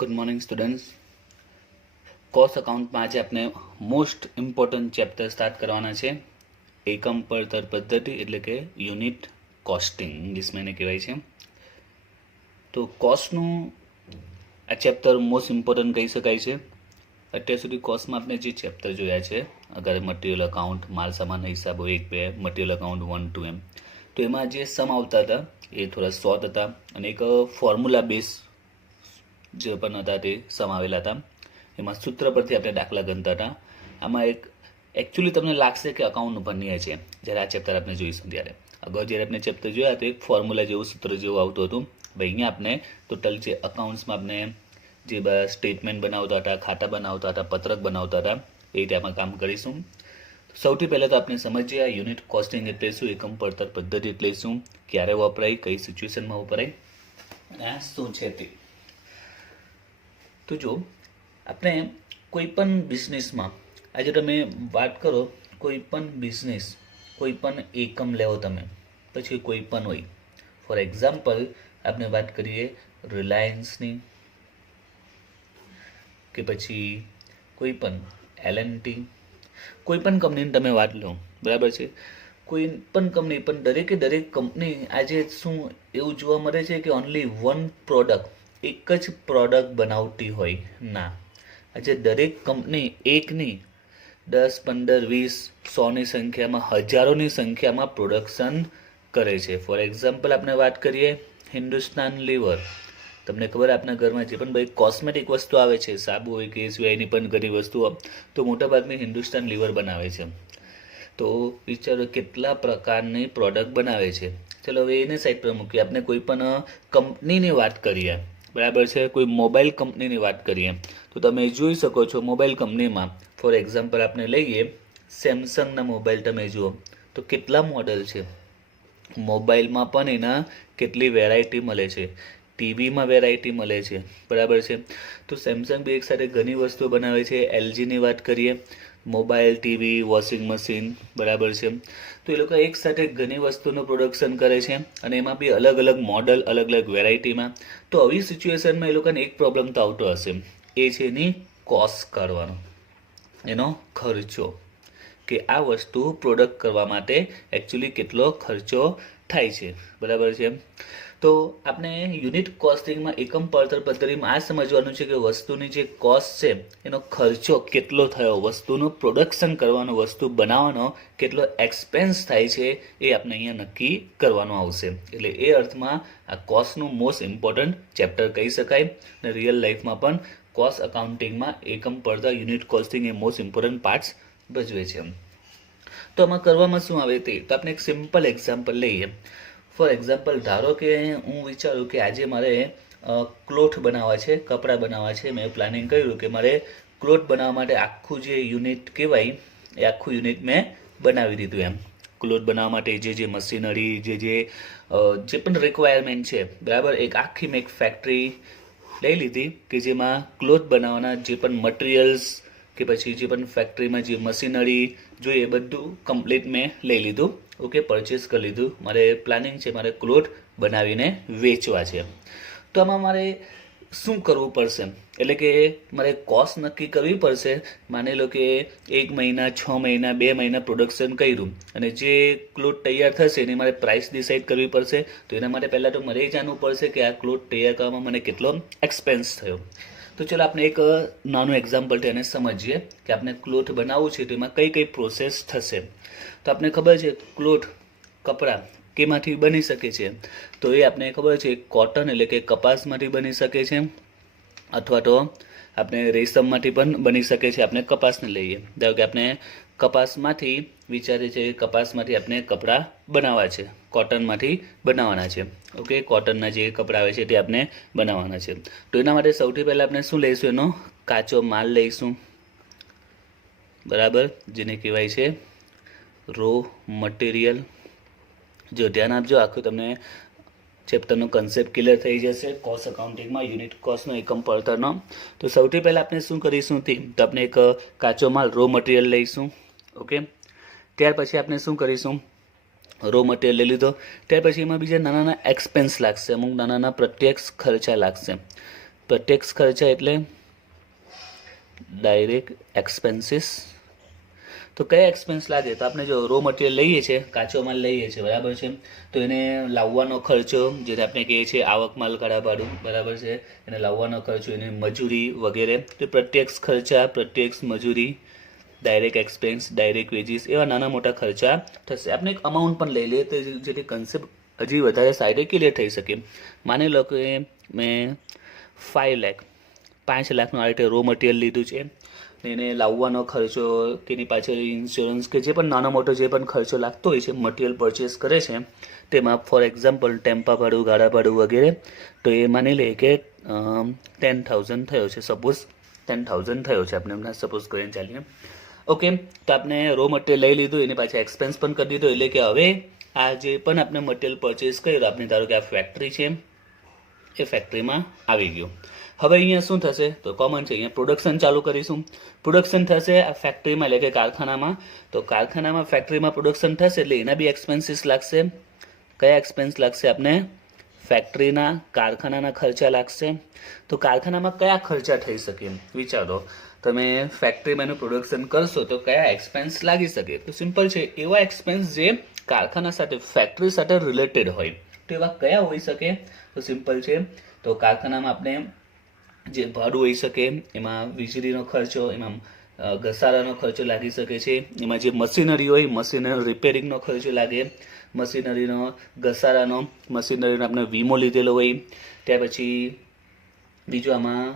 Good morning students. Cost અકાઉન્ટમાં આજે આપણે મોસ્ટ ઇમ્પોર્ટન્ટ ચેપ્ટર સ્ટાર્ટ કરવાના છે. એકમ પડતર પદ્ધતિ એટલે કે યુનિટ કોસ્ટિંગ ઇંગ્લિશમાં એને કહેવાય છે. તો કોસ્ટનું આ ચેપ્ટર મોસ્ટ ઇમ્પોર્ટન્ટ કહી શકાય છે. અત્યાર સુધી કોસ્ટમાં આપણે જે ચેપ્ટર જોયા છે, અગર મટીરિયલ અકાઉન્ટ, માલ સામાનના હિસાબો 1-2, મટીરિયલ અકાઉન્ટ 1-2 એમ, તો એમાં જે સમ આવતા હતા એ થોડા શોર્ટ હતા અને એક ફોર્મ્યુલા બેઝ જે પણ હતા તે સમાવેલા હતા. એમાં સૂત્ર પરથી આપણે દાખલા ગણતા હતા. આમાં એક એકચ્યુઅલી તમને લાગશે કે અકાઉન્ટનું ભણીએ છે જ્યારે આ ચેપ્ટર આપણે જોઈશું ત્યારે. અગાઉ જ્યારે આપણે ચેપ્ટર જોયા તો એક ફોર્મ્યુલા જેવું સૂત્ર જેવું આવતું હતું. ભાઈ અહીંયા આપણે ટોટલ જે અકાઉન્ટ્સમાં આપણે જે સ્ટેટમેન્ટ બનાવતા હતા, ખાતા બનાવતા હતા, પત્રક બનાવતા હતા, એ રીતે આપણે કામ કરીશું. સૌથી પહેલાં તો આપણે સમજીએ આ યુનિટ કોસ્ટિંગ એટલે શું, એકમ પડતર પદ્ધતિ એટલે શું, ક્યારે વપરાય, કઈ સિચ્યુએશનમાં વપરાય અને આ શું છે તે. તો જો આપણે કોઈ પણ બિઝનેસમાં આજે તમે વાત કરો, કોઈ પણ બિઝનેસ, કોઈ પણ એકમ લેવો તમે, પછી કોઈ પણ હોય. ફોર એક્ઝામ્પલ આપણે વાત કરીએ રિલાયન્સની કે પછી કોઈ પણ L&T, કોઈ પણ કંપનીની તમે વાત લો, બરાબર છે. કોઈ પણ કંપની, પણ દરેક કંપની આજે શું એવું જોવા મળે છે કે ઓનલી વન પ્રોડક્ટ, એક જ પ્રોડક્ટ બનાવતી હોય ના. આજે દરેક કંપની એકની 10, 15, 20, 100ની સંખ્યામાં, હજારોની સંખ્યામાં પ્રોડક્શન કરે છે. ફોર એક્ઝામ્પલ આપણે વાત કરીએ હિન્દુસ્તાન લીવર. તમને ખબર આપણા ઘરમાં જે પણ ભાઈ કોસ્મેટિક વસ્તુ આવે છે, સાબુ હોય કે એ સિવાયની પણ ઘણી વસ્તુઓ, તો મોટાભાગની હિન્દુસ્તાન લીવર બનાવે છે. તો વિચારો કેટલા પ્રકારની પ્રોડક્ટ બનાવે છે. ચલો હવે એને સાઈડ પર મૂકીએ, આપણે કોઈ પણ કંપનીની વાત કરીએ, બરાબર છે. કોઈ મોબાઈલ કંપનીની વાત કરીએ તો તમે જોઈ શકો છો મોબાઈલ કંપનીમાં ફોર એક્ઝામ્પલ આપણે લઈએ સેમસંગના મોબાઈલ. તમે જુઓ તો કેટલા મોડલ છે. મોબાઈલમાં પણ એના કેટલી વેરાયટી મળે છે, ટીવીમાં વેરાયટી મળે છે, બરાબર છે. તો સેમસંગ બી એક સાથે ઘણી વસ્તુઓ બનાવે છે. LGની વાત કરીએ, મોબાઈલ, ટીવી, વોશિંગ મશીન, બરાબર છે. તો એ લોકો એક સાથે ઘણી વસ્તુનું પ્રોડક્શન કરે છે અને એમાં બી અલગ અલગ મોડલ, અલગ અલગ વેરાયટીમાં. તો આવી સિચ્યુએશનમાં એ લોકોને એક પ્રોબ્લેમ તો આવતો હશે, એ છે એની કોસ્ટ કાઢવાનો, એનો ખર્ચો, કે આ વસ્તુ પ્રોડક્ટ કરવા માટે એકચ્યુઅલી કેટલો ખર્ચો થાય છે, બરાબર છે. તો આપણે યુનિટ કોસ્ટિંગમાં એકમ પડતર પદ્ધતિમાં આ સમજવાનું છે કે વસ્તુની જે કોસ્ટ છે એનો ખર્ચો કેટલો થયો, વસ્તુનું પ્રોડક્શન કરવાનો, વસ્તુ બનાવવાનો કેટલો એક્સપેન્સ થાય છે એ આપણે અહીંયા નક્કી કરવાનું આવશે. એટલે એ અર્થમાં આ કોસ્ટનું મોસ્ટ ઇમ્પોર્ટન્ટ ચેપ્ટર કહી શકાય. અને રિયલ લાઈફમાં પણ કોસ્ટ અકાઉન્ટિંગમાં એકમ પડતર યુનિટ કોસ્ટિંગ એ મોસ્ટ ઇમ્પોર્ટન્ટ પાર્ટ્સ ભજવે છે. તો આમાં કરવામાં શું આવે તે તો આપણે એક સિમ્પલ એક્ઝામ્પલ લઈએ. ફોર એક્ઝામ્પલ ધારો કે હું વિચારું કે આજે મારે ક્લોથ બનાવવા છે, કપડાં બનાવવા છે. મેં પ્લાનિંગ કર્યું કે મારે ક્લોથ બનાવવા માટે આખું જે યુનિટ કહેવાય એ આખું યુનિટ મેં બનાવી દીધું. એમ ક્લોથ બનાવવા માટે જે મશીનરી, જે પણ રિક્વાયરમેન્ટ છે, બરાબર, એક આખી મેં એક ફેક્ટરી લઈ લીધી કે જેમાં ક્લોથ બનાવવાના જે પણ મટીરિયલ્સ કે પછી જે પણ ફેક્ટરીમાં જે મશીનરી જોઈએ એ બધું કમ્પ્લીટ મેં લઈ લીધું. ઓકે, પરચેસ કરી લીધું. મારે પ્લાનિંગ છે મારે ક્લોથ બનાવીને વેચવા છે. તો આમાં મારે શું કરવું પડશે, એટલે કે મારે કોસ્ટ નક્કી કરવી પડશે. માની લો કે 1 મહિના, 6 મહિના, 2 મહિના પ્રોડક્શન કર્યું અને જે ક્લોથ તૈયાર થશે એની મારે પ્રાઇસ ડિસાઇડ કરવી પડશે. તો એના માટે પહેલાં તો મારે એ જાણવું પડશે કે આ ક્લોથ તૈયાર કરવામાં મને કેટલો એક્સપેન્સ થયો. તો ચલો આપણે એક નાનું એક્ઝામ્પલ એને સમજીએ કે આપણે ક્લોથ બનાવવું છે તો એમાં કઈ કઈ પ્રોસેસ થશે. તો આપણે ખબર છે ક્લોથ, કપડાં કેમાંથી બની શકે છે, તો એ આપણે ખબર છે કોટન એટલે કે કપાસમાંથી બની શકે છે, અથવા તો આપણે રેશમમાંથી પણ બની શકે છે. આપણે કપાસને લઈએ, ધારો કે આપણે કપાસમાંથી વિચારીએ છીએ કે કપાસમાંથી આપણે કપડાં બનાવવા છે, કોટનમાંથી બનાવવાના છે. ઓકે, કોટનના જે કપડાં આવે છે તે આપણે બનાવવાના છે. તો એના માટે સૌથી પહેલાં આપણે શું લઈશું, એનો કાચો માલ લઈશું, બરાબર, જેને કહેવાય છે રો મટીરિયલ. જો ધ્યાન આપજો, આખું તમને ચેપ્ટરનો કન્સેપ્ટ ક્લિયર થઈ જશે કોસ્ટ અકાઉન્ટિંગમાં યુનિટ કોસ્ટનો એકમ પડતરનો. તો સૌથી પહેલાં આપણે શું કરીશું તો આપણે એક કાચો માલ રો મટીરિયલ લઈશું. ઓકે, ત્યાર પછી આપણે શું કરીશું, રો મટીરિયલ લઈ લીધો, ત્યાર પછી એમાં બીજા નાના નાના એક્સપેન્સ લાગશે, અમુક નાના નાના પ્રત્યક્ષ ખર્ચા લાગશે. પ્રત્યક્ષ ખર્ચા એટલે ડાયરેક્ટ એક્સપેન્સીસ. તો કયા એક્સપેન્સ લાગે? તો આપણે જો રો મટીરિયલ લઈએ છીએ, કાચો માલ લઈએ છીએ, બરાબર છે, તો એને લાવવાનો ખર્ચો, જેને આપણે કહીએ છીએ આવક માલ કાળા ભાડું, બરાબર છે, એને લાવવાનો ખર્ચો, એની મજૂરી વગેરે, તો પ્રત્યક્ષ ખર્ચા, પ્રત્યક્ષ મજૂરી, ડાયરેક્ટ એક્સપેન્સ, ડાયરેક્ટ વેજીસ, એવા નાના મોટા ખર્ચા થશે. આપણે એક અમાઉન્ટ પણ લઈ લઈએ તો જેથી કન્સેપ્ટ હજી વધારે સારી રીતે ક્લિયર થઈ શકે. માની લો કે મેં 5 લાખ 5 લાખનું આ રીતે રો મટીરિયલ લીધું છે, એને લાવવાનો ખર્ચો, તેની પાછળ ઇન્સ્યોરન્સ કે જે પણ નાનો મોટો જે પણ ખર્ચો લાગતો હોય છે મટીરિયલ પરચેસ કરે છે તેમાં, ફોર એક્ઝામ્પલ ટેમ્પા ભાડું, ગાડા ભાડું વગેરે, તો એ માની લઈએ કે 10,000 થયો છે. સપોઝ 10,000 થયો છે, આપણે હમણાં સપોઝ કરીને ચાલીએ. ઓકે, તો આપણે રો મટીરિયલ લઈ લીધું, એની પાછળ એક્સપેન્સ પણ કરી દીધો, એટલે કે હવે આ જે પણ આપણે મટીરિયલ પરચેસ કર્યું, આપણે ધારો કે આ ફેક્ટરી છે, એ ફેક્ટરીમાં આવી ગયું. હવે અહીંયા શું થશે? તો કોમન છે, અહીંયા પ્રોડક્શન ચાલુ કરીશું. પ્રોડક્શન થશે આ ફેક્ટરીમાં, એટલે કે કારખાનામાં. તો કારખાનામાં, ફેક્ટરીમાં પ્રોડક્શન થશે એટલે એના બી એક્સપેન્સીસ લાગશે. કયા એક્સપેન્સ લાગશે? આપણે ફેક્ટરીના, કારખાનાના ખર્ચા લાગશે. તો કારખાનામાં કયા ખર્ચા થઈ શકે? વિચારો, તમે ફેક્ટરીમાં એનું પ્રોડક્શન કરશો તો કયા એક્સપેન્સ લાગી શકે? તો સિમ્પલ છે, એવા એક્સપેન્સ જે કારખાના સાથે, ફેક્ટરી સાથે રિલેટેડ હોય, તો એવા કયા હોઈ શકે? તો સિમ્પલ છે, તો કારખાનામાં આપણે જે ભાડું હોઈ શકે, એમાં વીજળીનો ખર્ચો, એમાં ઘસારાનો ખર્ચો લાગી શકે છે, એમાં જે મશીનરી હોય, મશીનરી રિપેરિંગનો ખર્ચો લાગે, મશીનરીનો ઘસારાનો, મશીનરીનો આપણે વીમો લીધેલો હોય. ત્યાર પછી બીજું આમાં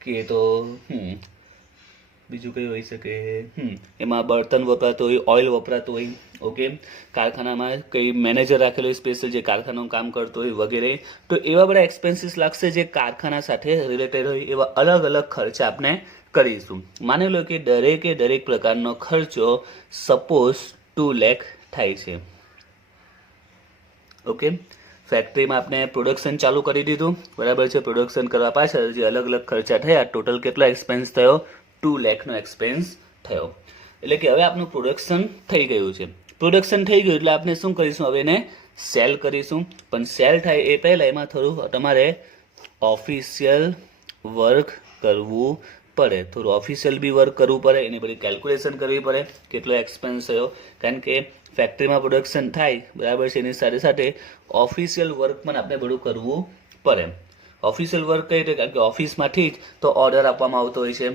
કે તો બીજું કયું હોઈ શકે? એમાં બળતણ વપરાતું હોય, ઓઇલ વપરાતું હોય. ઓકે, કારખાનામાં કઈ મેનેજર રાખેલો હોય સ્પેશિયલ જે કારખાનાનું કામ કરતો હોય વગેરે. તો એવા બધા એક્સપેન્સીસ લાગશે જે કારખાના સાથે રિલેટેડ હોય. એવા અલગ અલગ ખર્ચા આપણે કરીશું. માની લો કે દરેક પ્રકારનો ખર્ચો સપોઝ 2 લાખ થાય છે. ઓકે, ફેક્ટરીમાં આપણે પ્રોડક્શન ચાલુ કરી દીધું, બરાબર છે. પ્રોડક્શન કરવા પાછળ જે અલગ અલગ ખર્ચા થયા, ટોટલ કેટલો એક્સપેન્સ થયો? 2 લાખનો એક્સપેન્સ થયો. એટલે કે હવે આપણું પ્રોડક્શન થઈ ગયું છે. પ્રોડક્શન થઈ ગયું એટલે આપણે શું કરીશું? હવે એને સેલ કરીશું. પણ સેલ થાય એ પહેલાં એમાં થોડું તમારે ઓફિશિયલ વર્ક કરવું પડે. થોડું ઓફિશિયલ બી વર્ક કરવું પડે, એની બધી કેલ્ક્યુલેશન કરવી પડે, કેટલો એક્સપેન્સ થયો. કારણ કે ફેક્ટરીમાં પ્રોડક્શન થાય, બરાબર છે, એની સાથે સાથે ઓફિશિયલ વર્ક પણ આપણે બધું કરવું પડે. ઓફિશિયલ વર્ક કઈ રીતે? કારણ કે ઓફિસમાંથી જ તો ઓર્ડર આપવામાં આવતો હોય છે,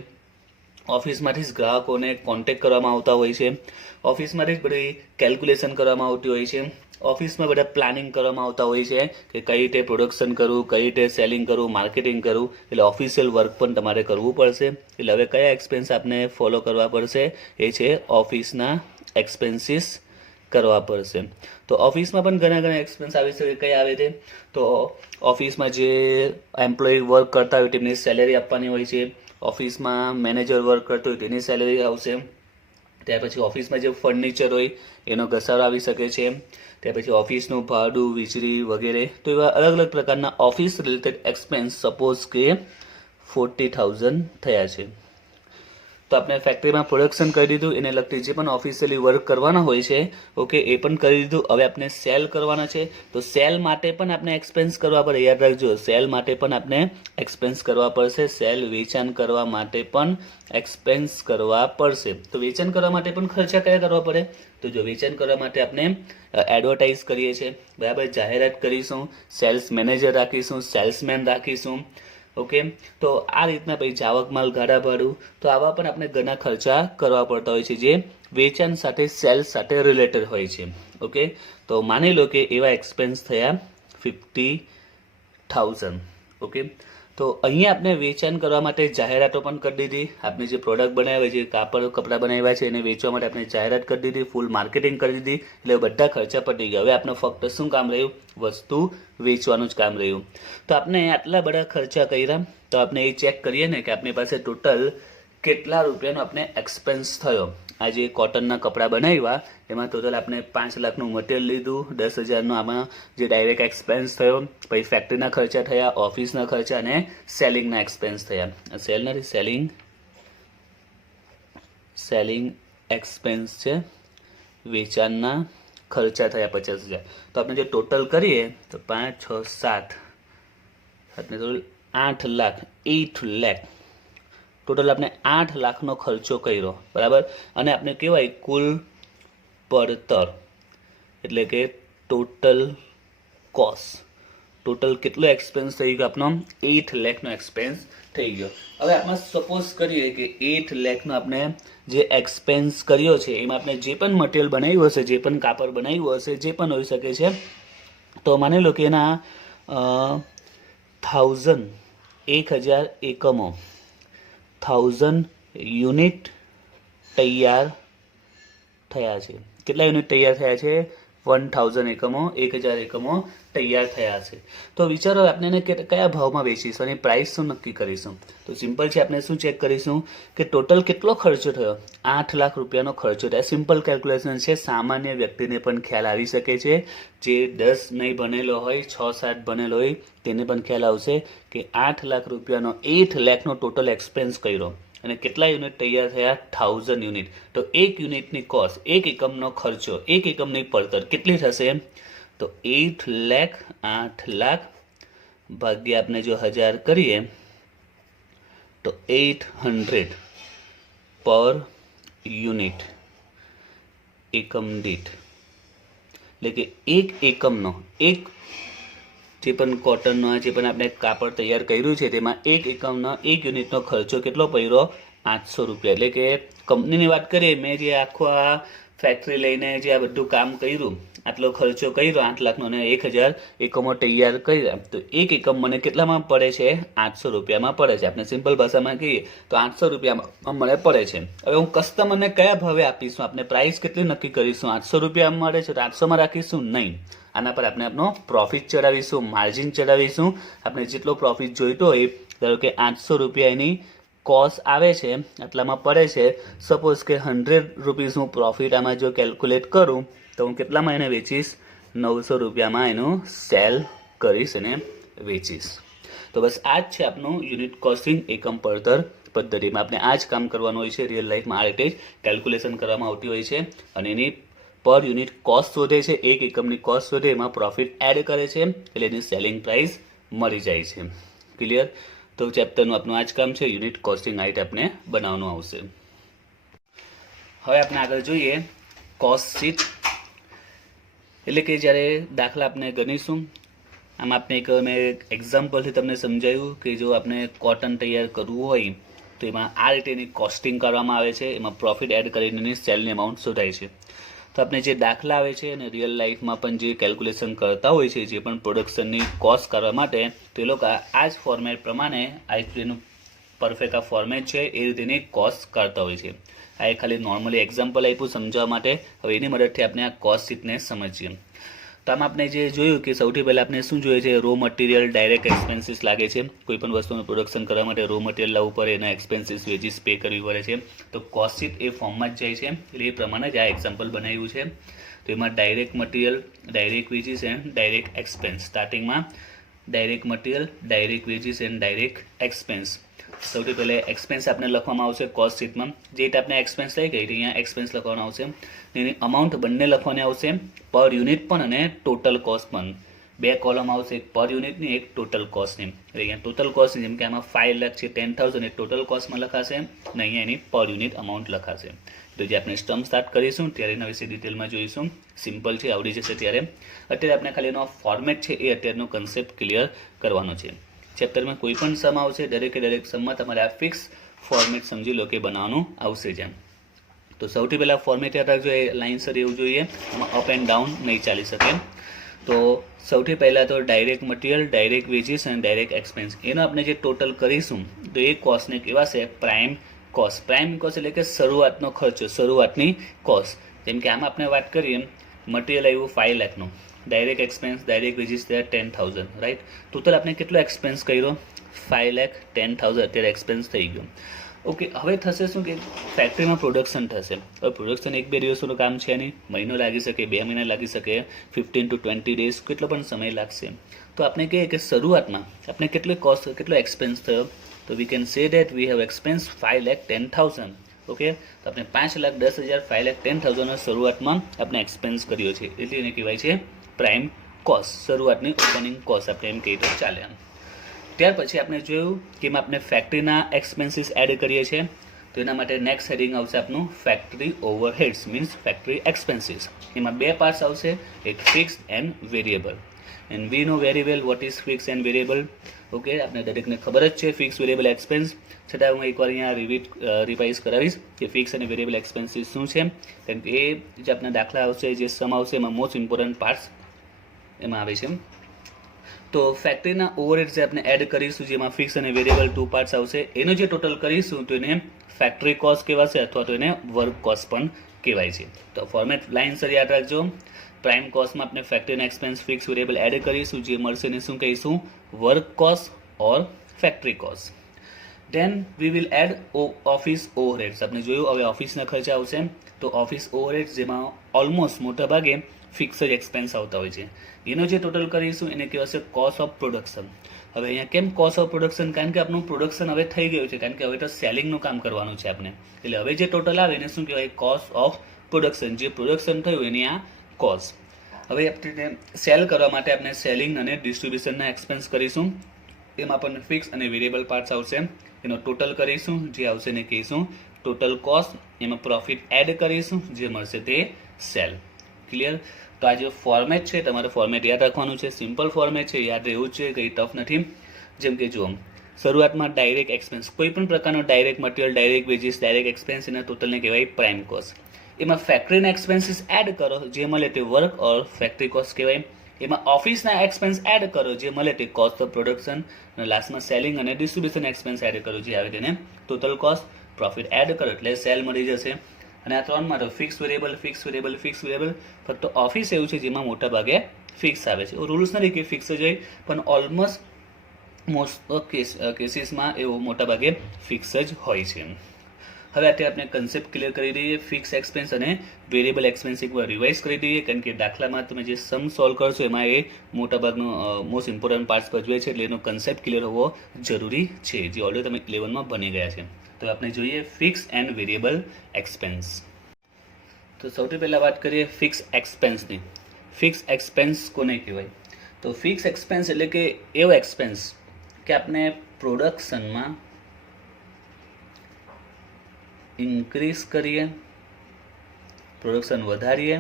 ઓફિસમાંથી જ ગ્રાહકોને કોન્ટેક્ટ કરવામાં આવતા હોય છે, ઓફિસમાંથી જ બધી કેલ્ક્યુલેશન કરવામાં આવતી હોય છે, ઓફિસમાં બધા પ્લાનિંગ કરવામાં આવતા હોય છે કે કઈ રીતે પ્રોડક્શન કરવું, કઈ રીતે સેલિંગ કરવું, માર્કેટિંગ કરવું. એટલે ઓફિશિયલ વર્ક પણ તમારે કરવું પડશે. એટલે હવે કયા એક્સપેન્સ આપણે ફોલો કરવા પડશે? એ છે ઓફિસના એક્સપેન્સીસ કરવા પડશે. તો ઓફિસમાં પણ ઘણા એક્સપેન્સ આવી શકે. કઈ આવે છે? તો ઓફિસમાં જે એમ્પ્લોય વર્ક કરતા હોય તેમની સેલેરી આપવાની હોય છે, ઓફિસમાં મેનેજર વર્ક કરતો હોય તેની સેલેરી આવશે. ત્યાર પછી ઓફિસમાં જે ફર્નિચર હોય એનો ઘસારો આવી શકે છે. ત્યાર પછી ઓફિસનું ભાડું, વીજળી વગેરે. તો એવા અલગ અલગ પ્રકારના ઓફિસ રિલેટેડ એક્સપેન્સ સપોઝ કે 40,000 થયા છે. તો આપણે ફેક્ટરીમાં પ્રોડક્શન કરી દીધું, એને લગતી જે પણ ઓફિશિયલી વર્ક કરવાના હોય છે, ઓકે, એ પણ કરી દીધું. હવે આપણે સેલ કરવાના છે, તો સેલ માટે પણ આપણે એક્સપેન્સ કરવા પડે. યાદ રાખજો, સેલ માટે પણ આપણે એક્સપેન્સ કરવા પડશે. સેલ, વેચાણ કરવા માટે પણ એક્સપેન્સ કરવા પડશે. તો વેચાણ કરવા માટે પણ ખર્ચા કયા કરવા પડે? તો જો વેચાણ કરવા માટે આપણે એડવર્ટાઇઝ કરીએ છીએ, બરાબર, જાહેરાત કરીશું, સેલ્સ મેનેજર રાખીશું, સેલ્સમેન રાખીશું. ઓકે, તો આ રીતના પછી જાવક માલ, ગાડા ભાડું, તો આવા પણ આપણે ઘણા ખર્ચા કરવા પડતા હોય છે જે વેચાણ સાથે, સેલ્સ સાથે રિલેટેડ હોય છે. ઓકે, તો માની લો કે એવા એક્સપેન્સ થયા 50,000. ઓકે, તો અહીંયા આપણે વેચાણ કરવા માટે જાહેરાતો પણ કરી દીધી. આપણે જે પ્રોડક્ટ બનાવ્યા, જે કપડાં બનાવ્યા છે એને વેચવા માટે આપણે જાહેરાત કરી દીધી, ફૂલ માર્કેટિંગ કરી દીધી. એટલે બધા ખર્ચા પતી ગયા. હવે આપણે ફક્ત શું કામ રહ્યું? વસ્તુ વેચવાનું જ કામ રહ્યું. તો આપણે આટલા બધા ખર્ચા કર્યા, તો આપણે એ ચેક કરીએ ને કે આપણી પાસે ટોટલ કેટલા રૂપિયાનો આપણે એક્સપેન્સ થયો. આ જે કોટનના કપડાં બનાવ્યા એમાં ટોટલ આપણે 5 લાખનું મટીરિયલ લીધું, 10,000નો આમાં જે ડાયરેક્ટ એક્સપેન્સ થયો, પછી ફેક્ટરીના ખર્ચા થયા, ઓફિસના ખર્ચા અને સેલિંગના એક્સપેન્સ થયા. સેલ નથી, સેલિંગ એક્સપેન્સ છે, વેચાણના ખર્ચા થયા 50,000. તો આપણે જો ટોટલ કરીએ તો 5, 6, 7, આપણે તો 8 લાખ 8 લાખ ટોટલ આપણે 8 લાખનો ખર્ચો કર્યો, બરાબર. અને આપણે કહેવાય કુલ પડતર એટલે કે ટોટલ કોસ્ટ. ટોટલ કેટલો એક્સપેન્સ થઈ ગયો આપણો? 8 લાખનો એક્સપેન્સ થઈ ગયો. હવે આપણે સપોઝ કરીએ કે 8 લાખનો આપણે જે એક્સપેન્સ કર્યો છે એમાં આપણે જે પણ મટીરિયલ બનાવ્યું હશે, જે પણ કાપડ બનાવ્યું હશે, જે પણ હોઈ શકે છે, તો માની લો કે એના 1000 એકમો 1000 યુનિટ તૈયાર થયા છે. કેટલા યુનિટ તૈયાર થયા છે? 1000 એકમો, 1000 એકમો તૈયાર થયા છે. તો વિચારો આપણે એને કયા ભાવમાં વેચીશું અને પ્રાઇસ શું નક્કી કરીશું? તો સિમ્પલ છે, આપણે શું ચેક કરીશું કે ટોટલ કેટલો ખર્ચો થયો? 8 લાખ રૂપિયાનો ખર્ચો થયો. સિમ્પલ કેલ્ક્યુલેશન છે, સામાન્ય વ્યક્તિને પણ ખ્યાલ આવી શકે છે. જે 10 નહીં ભણેલો હોય, 6-7 ભણેલો હોય તેને પણ ખ્યાલ આવશે કે 8 લાખ રૂપિયાનો 8 લાખનો ટોટલ એક્સપેન્સ કર્યો અને કેટલા યુનિટ તૈયાર થયા? 1000 યુનિટ. તો એક યુનિટની કોસ્ટ, એક એકમનો ખર્ચો, એક એકમની પડતર કેટલી થશે? તો 8 લાખ 8 લાખ ભાગ્યા આપણે જો 1000 કરીએ તો 800 પર યુનિટ, એકમ દીઠ. એટલે કે એક એકમનો, એક જે પણ કોટનનો જે પણ આપણે કાપડ તૈયાર કર્યું છે તેમાં એક એકમનો, એક યુનિટનો ખર્ચો કેટલો પડ્યો? 800 રૂપિયા. એટલે કે કંપનીની વાત કરીએ, મેં જે આખો આ ફેક્ટરી લઈને જે આ બધું કામ કર્યું, આટલો ખર્ચો કર્યો 8 લાખનો અને 1000 એકમો તૈયાર કર્યા, તો એક એકમ મને કેટલામાં પડે છે? 800 રૂપિયામાં પડે છે. આપણે સિમ્પલ ભાષામાં કહીએ તો 800 રૂપિયામાં મને પડે છે. હવે હું કસ્ટમરને કયા ભાવે આપીશું? આપણે પ્રાઇસ કેટલી નક્કી કરીશું? 800 રૂપિયામાં મળે છે તો 800માં રાખીશું? નહીં, આના પર આપણે આપણો પ્રોફિટ ચડાવીશું, માર્જિન ચડાવીશું. આપણે જેટલો પ્રોફિટ જોઈતો હોય, ધારો કે 800 રૂપિયા એની કોસ્ટ આવે છે, આટલામાં પડે છે. સપોઝ કે 100 રૂપીસ હું પ્રોફિટ આમાં જો કેલ્ક્યુલેટ કરું તો હું કેટલામાં એને વેચીશ? 900 રૂપિયામાં એનું સેલ કરીશ અને વેચીશ. તો બસ આ જ છે આપણું યુનિટ કોસ્ટિંગ, એકમ પડતર પદ્ધતિમાં. આપણે આ જ કામ કરવાનું હોય છે રિયલ લાઈફમાં. આ રીતે જ કેલ્ક્યુલેશન કરવામાં આવતી હોય છે અને એની પર યુનિટ કોસ્ટ શોધે છે, એક એકમની કોસ્ટ શોધે, એમાં પ્રોફિટ એડ કરે છે એટલે એની સેલિંગ પ્રાઇસ મળી જાય છે. ક્લિયર? તો ચેપ્ટરનું આપણું આ જ કામ છે, યુનિટ કોસ્ટિંગ આ રીતે આપણે બનાવવાનું આવશે. હવે આપણે આગળ જોઈએ કોસ્ટ શીટ. એટલે કે જ્યારે દાખલા આપણે ગણીશું, આમાં આપણે મેં એક્ઝામ્પલથી તમને સમજાવ્યું કે જો આપણે કોટન તૈયાર કરવું હોય તો એમાં આ રીતે એની કોસ્ટિંગ કરવામાં આવે છે, એમાં પ્રોફિટ એડ કરીને એની સેલની અમાઉન્ટ શોધાય છે. તો આપણે જે દાખલા આવે છે અને રિયલ લાઈફમાં પણ જે કેલ્ક્યુલેશન કરતા હોય છે, જે પણ પ્રોડક્શનની કોસ્ટ કરવા માટે, તે લોકો આ જ ફોર્મેટ પ્રમાણે એનું પરફેક્ટ આ ફોર્મેટ છે એ રીતેની કોસ્ટ કરતા હોય છે. આ એક ખાલી નોર્મલી એક્ઝામ્પલ આપ્યું સમજાવવા માટે. હવે એની મદદથી આપણે આ કોસ્ટ શીટને સમજીએ. તો આમાં આપણે જે જોયું કે સૌથી પહેલાં આપણે શું જોઈએ છે? રો મટીરિયલ ડાયરેક્ટ એક્સપેન્સીસ લાગે છે. કોઈ પણ વસ્તુનું પ્રોડક્શન કરવા માટે રો મટીરિયલ લાવવું પડે, એના એક્સપેન્સીસ, વેજીસ પે કરવી પડે છે. તો કોસ્ટ શીટ એ ફોર્મમાં જ જાય છે. એટલે એ પ્રમાણે જ આ એક્ઝામ્પલ બનાવ્યું છે. તો એમાં direct material, direct wages and direct expense. સ્ટાર્ટિંગમાં direct material, direct wages and direct expense. સૌથી પહેલાં એક્સપેન્સ આપણે લખવામાં આવશે કોસ્ટ શીટમાં. જે રીતે આપણે એક્સપેન્સ લઈ ગઈ અહીંયા એક્સપેન્સ લખવાનો આવશે. એની અમાઉન્ટ બંને લખવાની આવશે, પર યુનિટ પણ અને ટોટલ કોસ્ટ પણ. 2 કોલમ આવશે, એક પર યુનિટની, એક ટોટલ કોસ્ટની. અહીંયા ટોટલ કોસ્ટ જેમ કે આમાં 5 લાખ છે, 10,000 એ ટોટલ કોસ્ટમાં લખાશે અને અહીંયા એની પર યુનિટ અમાઉન્ટ લખાશે. તો જે આપણે સ્ટમ્પ સ્ટાર્ટ કરીશું ત્યારે એના વિશે ડિટેલમાં જોઈશું. સિમ્પલ છે, આવડી જશે ત્યારે. અત્યારે આપણે ખાલી એનો ફોર્મેટ છે એ અત્યારનો કન્સેપ્ટ ક્લિયર કરવાનો છે. ચેપ્ટરમાં કોઈ પણ સમ આવશે, દરેક સમમાં તમારે આ ફિક્સ ફોર્મેટ સમજી લો કે બનાવવાનું આવશે જેમ. તો સૌથી પહેલાં ફોર્મેટ યાદ રાખજો, એ લાઇનસર એવું જોઈએ, એમાં અપ એન્ડ ડાઉન નહીં ચાલી શકે. તો સૌથી પહેલાં તો ડાયરેક્ટ મટીરિયલ, ડાયરેક્ટ વેજીસ અને ડાયરેક્ટ એક્સપેન્સ, એનો આપણે જે ટોટલ કરીશું તો એ કોસ્ટને કહેવાશે પ્રાઇમ કોસ્ટ. પ્રાઇમ કોસ્ટ એટલે કે શરૂઆતનો ખર્ચો, શરૂઆતની કોસ્ટ. જેમ કે આમાં આપણે વાત કરીએ, મટીરિયલ આવ્યું 5 લાખનું, ડાયરેક્ટ એક્સપેન્સ, ડાયરેક્ટ વેજીસ થયા 10,000, રાઈટ. ટોટલ આપણે કેટલો એક્સપેન્સ કર્યો? 5,10,000 અત્યારે એક્સપેન્સ થઈ ગયો. ઓકે, હવે થશે શું કે ફેક્ટરીમાં પ્રોડક્શન થશે. હવે પ્રોડક્શન 1-2 દિવસનું કામ છે નહીં, મહિનો લાગી શકે, 2 મહિના લાગી શકે, 15 to 20 days, કેટલો પણ સમય લાગશે. તો આપણે કહીએ કે શરૂઆતમાં આપણે કેટલો એક્સપેન્સ થયો? તો we can say that we have expense 5,10,000. Okay, તો આપણે 5,10,000, 5,10,000 શરૂઆતમાં આપણે એક્સપેન્સ કર્યો છે, એટલે એને કહેવાય છે પ્રાઇમ કોસ્ટ. શરૂઆતની ઓપનિંગ કોસ્ટ આપણે એમ કહીએ તો ચાલે. ત્યાર પછી આપણે જોયું કે એમાં આપણે ફેક્ટરીના એક્સપેન્સીસ એડ કરીએ છીએ, તો એના માટે નેક્સ્ટ હેડિંગ આવશે આપનું factory overheads means factory expenses. એમાં બે પાર્ટ્સ આવશે, એક fix and variable. And we know very well what is fix and variable. Okay, આપણે દરેકને ખબર જ છે ફિક્સ વેરિયેબલ એક્સપેન્સ, છતાં હું એકવાર અહીંયા રિવાઇઝ કરાવીશ કે ફિક્સ અને વેરિયેબલ એક્સપેન્સીસ શું છે, કારણ કે એ જે આપણા દાખલા આવશે, જે સમ આવશે, એમાં મોસ્ટ ઇમ્પોર્ટન્ટ પાર્ટ્સ એમાં આવે છે. તો ફેક્ટરીના ઓવરહેડ જે આપણે એડ કરીશું, જેમાં ફિક્સ અને વેરિયેબલ ટુ પાર્ટ્સ આવશે, એનો જે ટોટલ કરીશું તો એને ફેક્ટરી કોસ્ટ કહેવાશે, અથવા તો એને વર્ક કોસ્ટ પણ કહેવાય છે. તો ફોર્મેટ લાઇન્સર યાદ રાખજો. પ્રાઇમ કોસ્ટમાં આપણે ફેક્ટરીના એક્સપેન્સ ફિક્સ વેરિયેબલ એડ કરીશું, જે મળશે એને શું કહીશું, work cost or factory cost. Then we will add office overheads. આપણે જોયું હવે ઓફિસના ખર્ચા આવશે, તો ઓફિસ ઓવરહેડ્સ જેમાં ઓલમોસ્ટ મોટા ભાગે ફિક્સ જ એક્સપેન્સ આવતા હોય છે, એનો જે ટોટલ કરીશું એને કહેવાશે કોસ્ટ ઓફ પ્રોડક્શન. હવે અહીંયા કેમ કોસ્ટ ઓફ પ્રોડક્શન, કારણ કે આપણું પ્રોડક્શન હવે થઈ ગયું છે, કારણ કે હવે તો સેલિંગનું કામ કરવાનું છે આપણે, એટલે હવે જે ટોટલ આવે એને શું કહેવાય, કોસ્ટ ઓફ પ્રોડક્શન. જે પ્રોડક્શન થયું એની આ કોસ્ટ. હવે આપણે સેલ કરવા માટે આપણે સેલિંગ અને ડિસ્ટ્રીબ્યુશનના એક્સપેન્સ કરીશું, એમાં પણ ફિક્સ અને વેરિયેબલ પાર્ટ્સ આવશે, એનો ટોટલ કરીશું, જે આવશે એને કહીશું ટોટલ કોસ્ટ. એમાં પ્રોફિટ એડ કરીશું, જે મળશે તે સેલ. ક્લિયર? તો આ જે ફોર્મેટ છે, તમારે ફોર્મેટ યાદ રાખવાનું છે, સિમ્પલ ફોર્મેટ છે, યાદ રહેવું છે, કંઈ ટફ નથી. જેમ કે જુઓ, શરૂઆતમાં ડાયરેક્ટ એક્સપેન્સ, કોઈ પણ પ્રકારનો direct material, direct veggies, direct expense, એના ટોટલને કહેવાય પ્રાઇમ કોસ્ટ. એમાં ફેક્ટરીના એક્સપેન્સીસ એડ કરો, જે મળે તે વર્ક ઓર ફેક્ટરી કોસ્ટ કહેવાય. એમાં ઓફિસના એક્સપેન્સ એડ કરો, જે મળે તે કોસ્ટ ઓફ પ્રોડક્શન. અને લાસ્ટમાં સેલિંગ અને ડિસ્ટ્રીબ્યુશન એક્સપેન્સ એડ કરો, જે આવે તેને ટોટલ કોસ્ટ. પ્રોફિટ એડ કરો એટલે સેલ મળી જશે. અને આ ત્રણમાં તો fix variable, fix variable, fix variable. ફક્ત ઓફિસ એવું છે જેમાં મોટા ભાગે ફિક્સ આવે છે. રૂલ્સ નથી કે ફિક્સ જ હોય, પણ ઓલમોસ્ટ મોસ્ટ કેસીસમાં એવું મોટા ભાગે ફિક્સ જ હોય છે. હવે અત્યારે આપણે કન્સેપ્ટ ક્લિયર કરી દઈએ, ફિક્સ એક્સપેન્સ અને વેરિયેબલ એક્સપેન્સ એકવાર રિવાઇઝ કરી દઈએ, કારણ કે દાખલામાં તમે જે સમ સોલ્વ કરશો એમાં એ મોટાભાગનો મોસ્ટ ઇમ્પોર્ટન્ટ પાર્ટ્સ ભજવે છે, એટલે એનો કન્સેપ્ટ ક્લિયર હોવો જરૂરી છે, જે ઓલરેડી તમે 11માં ભણી ગયા છે. તો આપણે જોઈએ ફિક્સ એન્ડ વેરિયેબલ એક્સપેન્સ. તો સૌથી પહેલાં વાત કરીએ ફિક્સ એક્સપેન્સની. ફિક્સ એક્સપેન્સ કોને કહેવાય? તો ફિક્સ એક્સપેન્સ એટલે કે એવો એક્સપેન્સ કે આપણે પ્રોડક્શનમાં ઇન્ક્રીઝ કરીએ, પ્રોડક્શન વધારીએ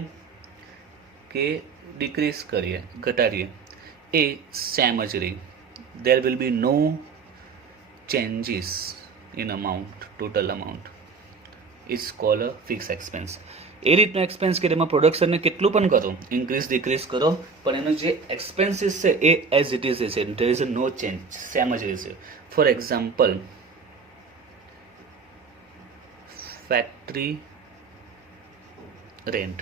કે ડિક્રીઝ કરીએ, ઘટાડીએ, એ સેમ જ રહી. There will be no changes in amount, total amount. It's called a fix expense. એ રીતનો એક્સપેન્સ કે તેમાં પ્રોડક્શનને કેટલું પણ કરો, ઇન્ક્રીઝ ડિક્રીઝ કરો, પણ એનો જે એક્સપેન્સીસ છે એ એઝ ઇટ ઇઝ છે, there is no change, same જ રહેશે. For example, factory rent.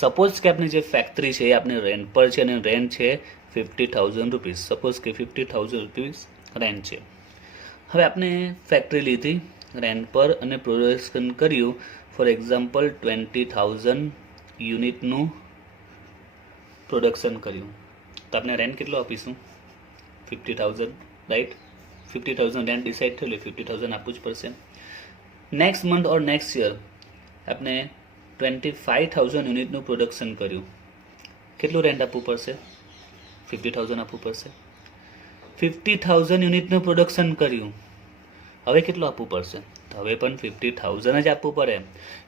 Suppose કે આપણી જે ફેક્ટરી છે એ આપણે રેન્ટ પર છે અને રેન્ટ છે 50,000 રૂપીઝ. સપોઝ કે 50,000 રૂપીઝ રેન્ટ છે. હવે આપણે ફેક્ટરી લીધી રેન્ટ પર અને પ્રોડક્શન કર્યું, ફોર એક્ઝામ્પલ 20,000 યુનિટનું પ્રોડક્શન કર્યું, તો આપણે રેન્ટ કેટલો આપીશું? 50,000, રાઈટ? 50,000 રેન્ટ ડિસાઇડ થયું એટલે 50,000 આપવું જ પડશે. Next month or next year આપણે 25,000 યુનિટનું પ્રોડક્શન કર્યું, કેટલું રેન્ટ આપવું પડશે? 50,000 આપવું પડશે. 50,000 યુનિટનું પ્રોડક્શન કર્યું, હવે કેટલું આપવું પડશે? તો હવે પણ 50,000 જ આપવું પડે.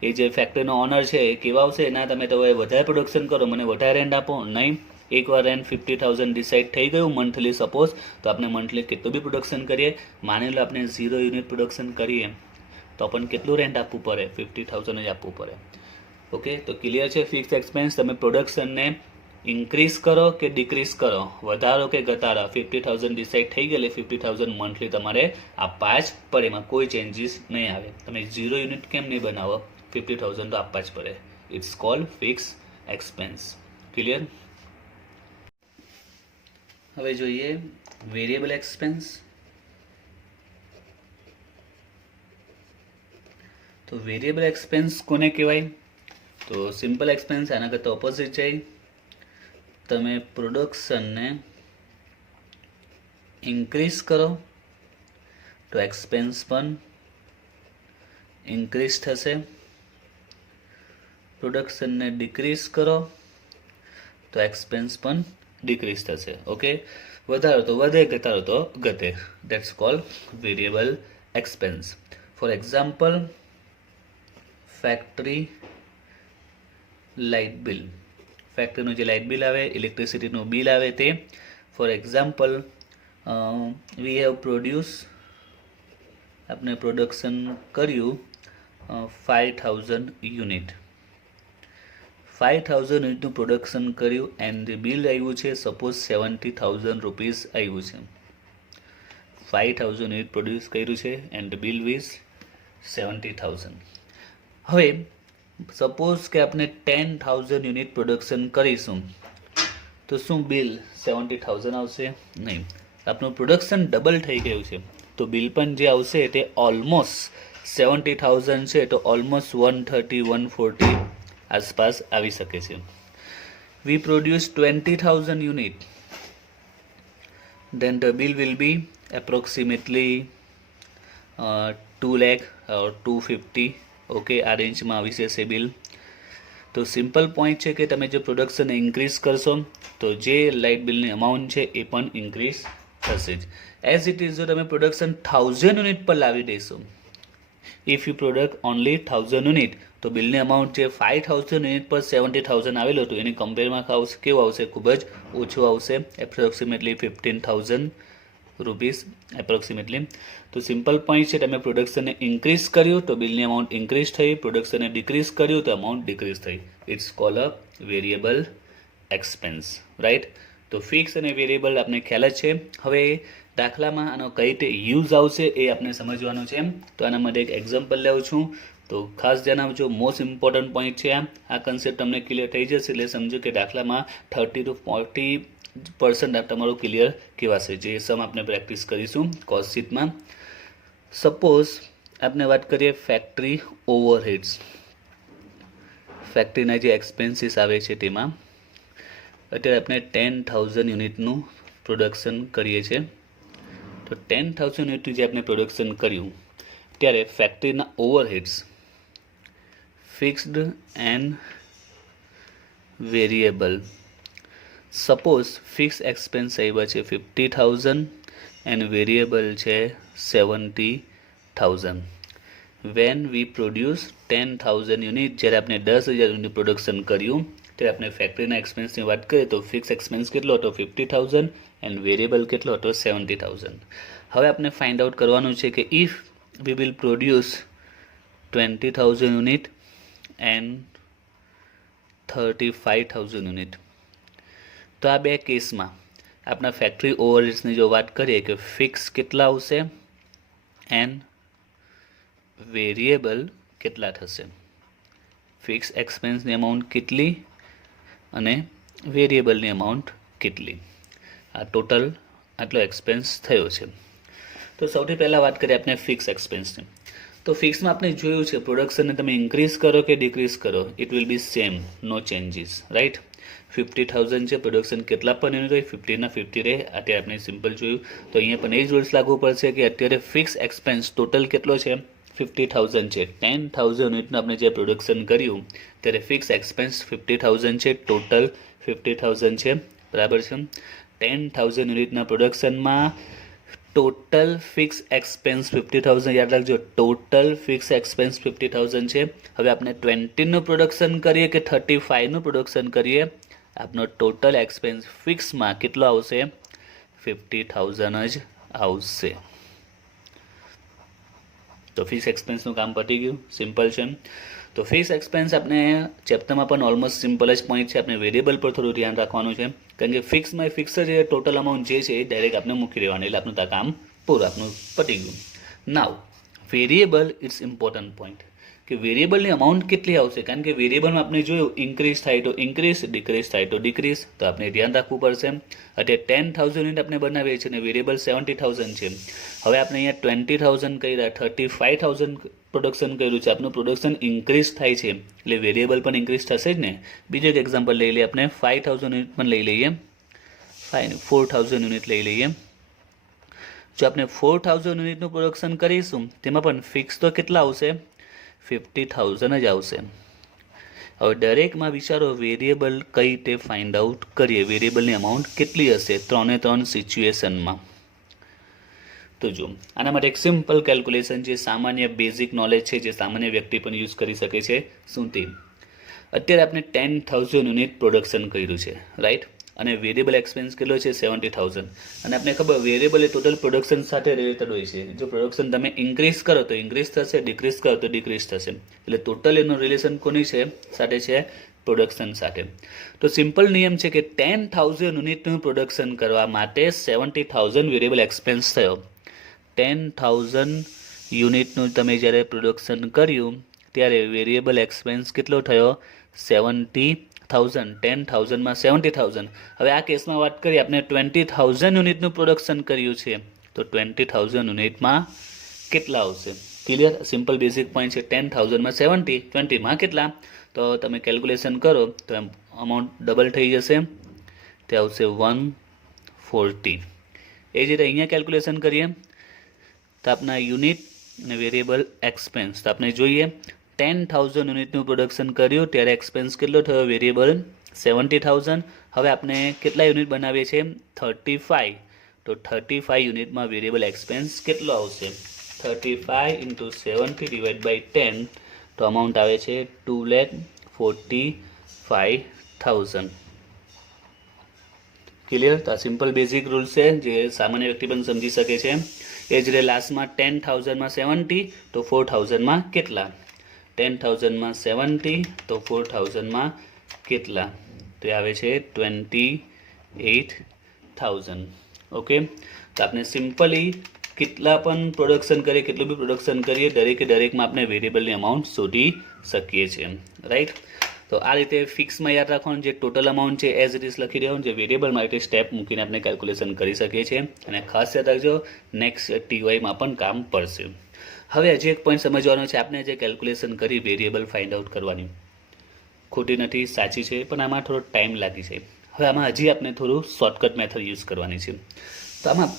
એ જે ફેક્ટરીનો ઓનર છે એ કેવા આવશે, ના તમે તો વધારે પ્રોડક્શન કરો, મને વધારે રેન્ટ આપો. નહીં, એકવાર રેન્ટ 50,000 ડિસાઇડ થઈ ગયું મંથલી, સપોઝ, તો આપણે મંથલી કેટલું બી પ્રોડક્શન કરીએ, માની લો આપણે 0 યુનિટ પ્રોડક્શન કરીએ તો પણ કેટલું રેન્ટ આપવું પડે? 50,000 જ આપવું પડે. ઓકે, તો ક્લિયર છે ફિક્સ એક્સપેન્સ. તમે પ્રોડક્શનને ઇન્ક્રીઝ કરો કે ડિક્રીઝ કરો, વધારો કે ઘટાડો, 50,000 ડિસાઇડ થઈ ગયેલે 50,000 મંથલી તમારે આપવા જ પડે, એમાં કોઈ ચેન્જીસ નહીં આવે. તમે 0 યુનિટ કેમ નહીં બનાવો, 50,000 તો આપવા જ પડે. It's called fix expense. Clear? હવે જોઈએ વેરિયેબલ એક્સપેન્સ. તો વેરિયેબલ એક્સપેન્સ કોને કહેવાય? તો સિમ્પલ એક્સપેન્સ આના કરતાં ઓપોઝિટ જાય. તમે પ્રોડક્શનને ઇન્ક્રીઝ કરો તો એક્સપેન્સ પણ ઇન્ક્રીઝ થશે, પ્રોડક્શનને ડિક્રીઝ કરો તો એક્સપેન્સ પણ ડિક્રીઝ થશે. ઓકે, વધારો તો વધે, ઘટાડો તો ઘટે. That's called variable expense. For example, factory light bill. ફેક્ટરીનું જે લાઇટ બિલ આવે, ઇલેક્ટ્રિસિટીનું બિલ આવે તે. For example, we have produce, આપણે પ્રોડક્શન કર્યું 5000 યુનિટ. 5000 યુનિટનું પ્રોડક્શન કર્યું એન્ડ બિલ આવ્યું છે સપોઝ 70,000 રૂપીસ આવ્યું છે. 5000 યુનિટ પ્રોડ્યુસ કર્યું છે એન્ડ બિલ ઇઝ 70,000. હવે સપોઝ કે આપણે 10,000 યુનિટ પ્રોડક્શન કરીશું તો શું બિલ 70,000 આવશે? નહીં. આપણું પ્રોડક્શન ડબલ થઈ ગયું છે તો બિલ પણ જે આવશે તે ઓલમોસ્ટ 70,000 છે તો ઓલમોસ્ટ 130-140 આસપાસ આવી શકે છે. We produce 20,000 unit, then the bill will be approximately 2 lakh or 250. Okay, આ રેન્જમાં આવી જશે બિલ. તો સિમ્પલ પોઈન્ટ છે કે તમે જો પ્રોડક્શન ઇન્ક્રીઝ કરશો તો જે લાઇટ બિલની અમાઉન્ટ છે એ પણ ઇન્ક્રીઝ થશે જ. એઝ ઇટ ઇઝ જો તમે પ્રોડક્શન 1000 યુનિટ પર લાવી દેશો, if you product only 1000 unit, તો બિલની અમાઉન્ટ જે 5000 યુનિટ પર 70,000 આવેલું હતું એની કમ્પેરમાં કેવું આવશે? ખૂબ જ ઓછું આવશે, એપ્રોક્સિમેટલી 15,000 રૂપીસ એપ્રોક્સિમેટલી. તો સિમ્પલ પોઈન્ટ છે, તમે પ્રોડક્શનને ઇન્ક્રીઝ કર્યું તો બિલની અમાઉન્ટ ઇન્ક્રીઝ થઈ, પ્રોડક્શનને ડિક્રીઝ કર્યું તો અમાઉન્ટ ડિક્રીઝ થઈ. It's call a variable expense, right. તો ફિક્સ અને વેરિયેબલ આપણે ખ્યાલ જ છે. હવે દાખલામાં આનો કઈ રીતે યુઝ આવશે એ આપણે સમજવાનું છે. તો આના માટે એક એક્ઝામ્પલ લઉં છું, તો ખાસ ધ્યાન આપજો. મોસ્ટ ઇમ્પોર્ટન્ટ પોઈન્ટ છે આ કન્સેપ્ટ તમને ક્લિયર થઈ જશે એટલે સમજો કે દાખલામાં 30 to 40% તમારું ક્લિયર કહેવાશે, જે સમ આપણે પ્રેક્ટિસ કરીશું કોસ્ટ શીટમાં. સપોઝ આપણે વાત કરીએ ફેક્ટરી ઓવરહેડ્સ. ફેક્ટરીના જે એક્સપેન્સીસ આવે છે તેમાં અત્યારે આપણે 10,000 યુનિટનું પ્રોડક્શન કરીએ છીએ. તો 10,000 યુનિટનું જે આપણે પ્રોડક્શન કર્યું ત્યારે ફેક્ટરીના overheads fixed and variable. Suppose fix expense આવ્યા છે 50,000 એન્ડ વેરિયેબલ છે 70,000. વેન વી પ્રોડ્યુસ 10,000 યુનિટ, જ્યારે આપણે 10,000 યુનિટ પ્રોડક્શન કર્યું ત્યારે આપણે ફેક્ટરીના એક્સપેન્સની વાત કરીએ તો ફિક્સ એક્સપેન્સ કેટલો હતો? 50,000 એન્ડ વેરિયેબલ કેટલો હતો? 70,000. હવે આપણે ફાઇન્ડ આઉટ કરવાનું છે કે if we will produce 20,000 unit and 35,000 unit, તો આ બે કેસમાં આપણા ફેક્ટરી ઓવરહેડ્સની જો વાત કરીએ કે ફિક્સ કેટલા આવશે એન્ડ વેરિયેબલ કેટલા થશે. ફિક્સ એક્સપેન્સની અમાઉન્ટ કેટલી અને વેરિયેબલની અમાઉન્ટ કેટલી. આ ટોટલ આટલો એક્સપેન્સ થયો છે. તો સૌથી પહેલાં વાત કરીએ આપણે ફિક્સ એક્સપેન્સની. તો ફિક્સમાં આપણે જોયું છે પ્રોડક્શનને તમે ઇન્ક્રીઝ કરો કે ડિક્રીઝ કરો, it will be same, no changes, right. 50,000 છે, પ્રોડક્શન કેટલા પણ યુનિટ હોય 50 ના 50 રહે. અત્યારે આપણે સિમ્પલ જોયું તો અહીંયા પણ એ જ રૂલ્સ લાગુ પડશે કે અત્યારે ફિક્સ એક્સપેન્સ ટોટલ કેટલો છે? 50,000 છે. 10,000 યુનિટનું આપણે જે પ્રોડક્શન કર્યું ત્યારે ફિક્સ એક્સપેન્સ 50,000 છે, ટોટલ 50,000 છે, બરાબર છે. 10,000 યુનિટના પ્રોડક્શનમાં ટોટલ ફિક્સ એક્સપેન્સ 50,000, યાદ રાખજો, ટોટલ ફિક્સ એક્સપેન્સ 50,000 છે. હવે આપણે 20નું પ્રોડક્શન કરીએ કે 35નું પ્રોડક્શન કરીએ, આપનો ટોટલ એક્સપેન્સ ફિક્સમાં કેટલો આવશે? 50,000 જ આવશે. તો ફિક્સ એક્સપેન્સનું કામ પતી ગયું, સિમ્પલ છે. તો ફિક્સ એક્સપેન્સ આપણે ચેપ્ટરમાં પણ ઓલમોસ્ટ સિમ્પલ જ પોઈન્ટ છે. આપણે વેરિયેબલ પર થોડું ધ્યાન રાખવાનું છે, કારણ કે ફિક્સમાં ફિક્સ જ ટોટલ અમાઉન્ટ જે છે એ ડાયરેક્ટ આપણે મૂકી દેવાનું, એટલે આપણું કામ પૂરું, આપણું પતી ગયું. નાવ વેરિયેબલ ઇટ્સ ઇમ્પોર્ટન્ટ પોઈન્ટ કે વેરિયેબલની અમાઉન્ટ કેટલી આવશે, કારણ કે વેરિયેબલમાં આપણે જોયું ઇન્ક્રીઝ થાય તો ઇન્ક્રીઝ, ડિક્રીઝ થાય તો ડિક્રીઝ, તો આપણે ધ્યાન રાખવું પડશે. અત્યારે 10,000 યુનિટ આપણે બનાવીએ છીએ અને વેરિયેબલ 70,000 છે. હવે આપણે અહીંયા 20,000 કર્યા, 35,000 પ્રોડક્શન કર્યું છે, આપણું પ્રોડક્શન ઇન્ક્રીઝ થાય છે એટલે વેરિયેબલ પણ ઇન્ક્રીઝ થશે જ ને. બીજું એક એક્ઝામ્પલ લઈ લઈએ, આપણે 5,000 યુનિટ પણ લઈ લઈએ, 4,000 યુનિટ લઈ લઈએ. જો આપણે 4,000 યુનિટનું પ્રોડક્શન કરીશું તેમાં પણ ફિક્સ તો કેટલા આવશે? 50,000 જ આવશે. હવે દરેકમાં વિચારો વેરિયેબલ કઈ રીતે ફાઇન્ડ આઉટ કરીએ, વેરિયેબલની અમાઉન્ટ કેટલી હશે 3 સિચ્યુએશનમાં. તો જો આના માટે એક સિમ્પલ કેલ્ક્યુલેશન છે, સામાન્ય બેઝિક નોલેજ છે જે સામાન્ય વ્યક્તિ પણ યુઝ કરી શકે છે. શું તે અત્યારે આપણે 10,000 યુનિટ પ્રોડક્શન કર્યું છે, રાઈટ, અને વેરિયેબલ એક્સપેન્સ કેટલો છે 70,000. અને આપણે ખબર વેરિયેબલ એ ટોટલ પ્રોડક્શન સાથે રિલેટેડ હોય છે. જો પ્રોડક્શન તમે ઇન્ક્રીઝ કરો તો ઇન્ક્રીઝ થશે, ડિક્રીઝ કરો તો ડિક્રીઝ થશે. એટલે ટોટલ એનું રિલેશન કોની છે સાથે છે, પ્રોડક્શન સાથે. તો સિમ્પલ નિયમ છે કે 10,000 યુનિટનું પ્રોડક્શન કરવા માટે 70,000 વેરિયેબલ એક્સપેન્સ થયો. 10,000 યુનિટનું તમે જ્યારે પ્રોડક્શન કર્યું ત્યારે વેરિયેબલ એક્સપેન્સ કેટલો થયો 70,000. 10,000માં 70,000. હવે આ કેસમાં વાત કરીએ, આપણે 20,000 યુનિટનું પ્રોડક્શન કર્યું છે તો 20,000 યુનિટમાં કેટલા આવશે? ક્લિયર, સિમ્પલ બેઝિક પોઈન્ટ છે. 10,000માં 70, 20માં કેટલા? તો તમે કેલ્ક્યુલેશન કરો તો અમાઉન્ટ ડબલ થઈ જશે, તે આવશે 140. એ જ રીતે અહીંયા કેલ્ક્યુલેશન કરીએ તો આપણા યુનિટ અને વેરિયેબલ એક્સપેન્સ તો આપણે જોઈએ 10,000 યુનિટનું પ્રોડક્શન કર્યું ત્યારે એક્સપેન્સ કેટલો થયો વેરિયેબલ 70,000. હવે આપણે કેટલા યુનિટ બનાવીએ છીએ 35, તો 35 યુનિટમાં વેરિયેબલ એક્સપેન્સ કેટલો આવશે 35 × 70 / 10, તો અમાઉન્ટ આવે છે 2,45,000. ક્લિયર. તો આ સિમ્પલ બેઝિક રૂલ છે જે સામાન્ય વ્યક્તિ પણ સમજી શકે છે. એ જ રીતે લાસ્ટમાં 10,000માં 70 તો 4,000માં કેટલા? 10,000માં 70 તો 4,000માં કેટલા? તો આવે છે 28,000. ઓકે, તો આપણે સિમ્પલી કેટલા પણ પ્રોડક્શન કરીએ, કેટલું બી પ્રોડક્શન કરીએ, દરેકમાં આપણે વેરિયેબલની અમાઉન્ટ શોધી શકીએ છીએ, રાઈટ. તો આ રીતે ફિક્સમાં યાદ રાખવાનું, જે ટોટલ અમાઉન્ટ છે એઝ ઇટ ઇઝ લખી દેવાનું, જે વેરિયેબલ માટે સ્ટેપ મૂકીને આપણે કેલ્ક્યુલેશન કરી શકીએ છીએ. અને ખાસ યાદ રાખજો નેક્સ્ટ ટીવાયમાં પણ કામ પડશે. હવે હજી એક પોઈન્ટ સમજવાનો છે, આપણે જે કેલ્ક્યુલેશન કરી વેરિયેબલ ફાઇન્ડ આઉટ કરવાની, ખોટી નથી, સાચી છે, પણ આમાં થોડો ટાઈમ લાગી છે. હવે આમાં હજી આપણે થોડું શોર્ટકટ મેથડ યુઝ કરવાની છે. તો આમાં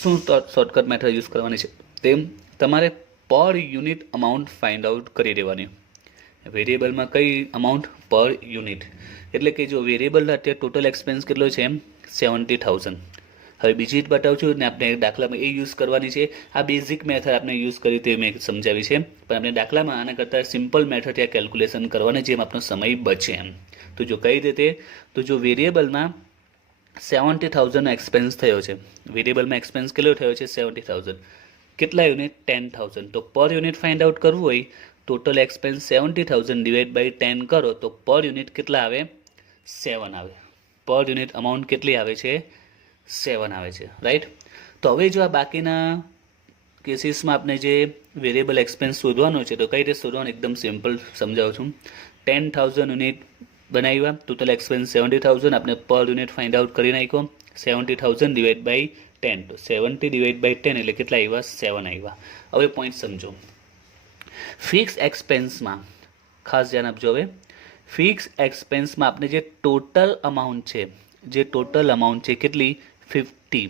શું શોર્ટકટ મેથડ યુઝ કરવાની છે, તેમ તમારે પર યુનિટ અમાઉન્ટ ફાઇન્ડ આઉટ કરી દેવાની. વેરિયેબલમાં કઈ અમાઉન્ટ પર યુનિટ, એટલે કે જો વેરિયેબલ અત્યારે ટોટલ એક્સપેન્સ કેટલો છે 70,000. હવે બીજી રીત બતાવું છું ને, આપણે દાખલામાં એ યુઝ કરવાની છે. આ બેઝિક મેથડ આપણે યુઝ કરી તે મેં સમજાવી છે, પણ આપણે દાખલામાં આના કરતાં સિમ્પલ મેથડ ત્યાં કેલ્ક્યુલેશન કરવાની, જેમ આપણો સમય બચે એમ. તો જો કઈ રીતે, તો જો વેરિયેબલમાં 70,000 એક્સપેન્સ થયો છે, વેરિયેબલમાં એક્સપેન્સ કેટલો થયો છે 70,000, કેટલા યુનિટ 10,000. તો પર યુનિટ ફાઇન્ડ આઉટ કરવું હોય, ટોટલ એક્સપેન્સ 70,000 / 10 કરો તો પર યુનિટ કેટલા આવે 7 આવે. પર યુનિટ અમાઉન્ટ કેટલી આવે છે 7 આવે છે, રાઈટ. તો હવે જો આ બાકીના કેસીસમાં આપણે જે વેરિયેબલ એક્સપેન્સ શોધવાનો છે તો કઈ રીતે શોધવાનું, એકદમ સિમ્પલ સમજાવું છું. 10,000 યુનિટ બનાવ્યા, ટોટલ એક્સપેન્સ 70,000, આપણે પર યુનિટ ફાઇન્ડ આઉટ કરી નાખ્યો 70,000 / 10, તો 70 / 10 એટલે કેટલા આવ્યા 7 આવ્યા. હવે પોઈન્ટ સમજો, ફિક્સ એક્સપેન્સમાં ખાસ ધ્યાન આપજો. હવે ફિક્સ એક્સપેન્સમાં આપણે જે ટોટલ અમાઉન્ટ છે કેટલી 50.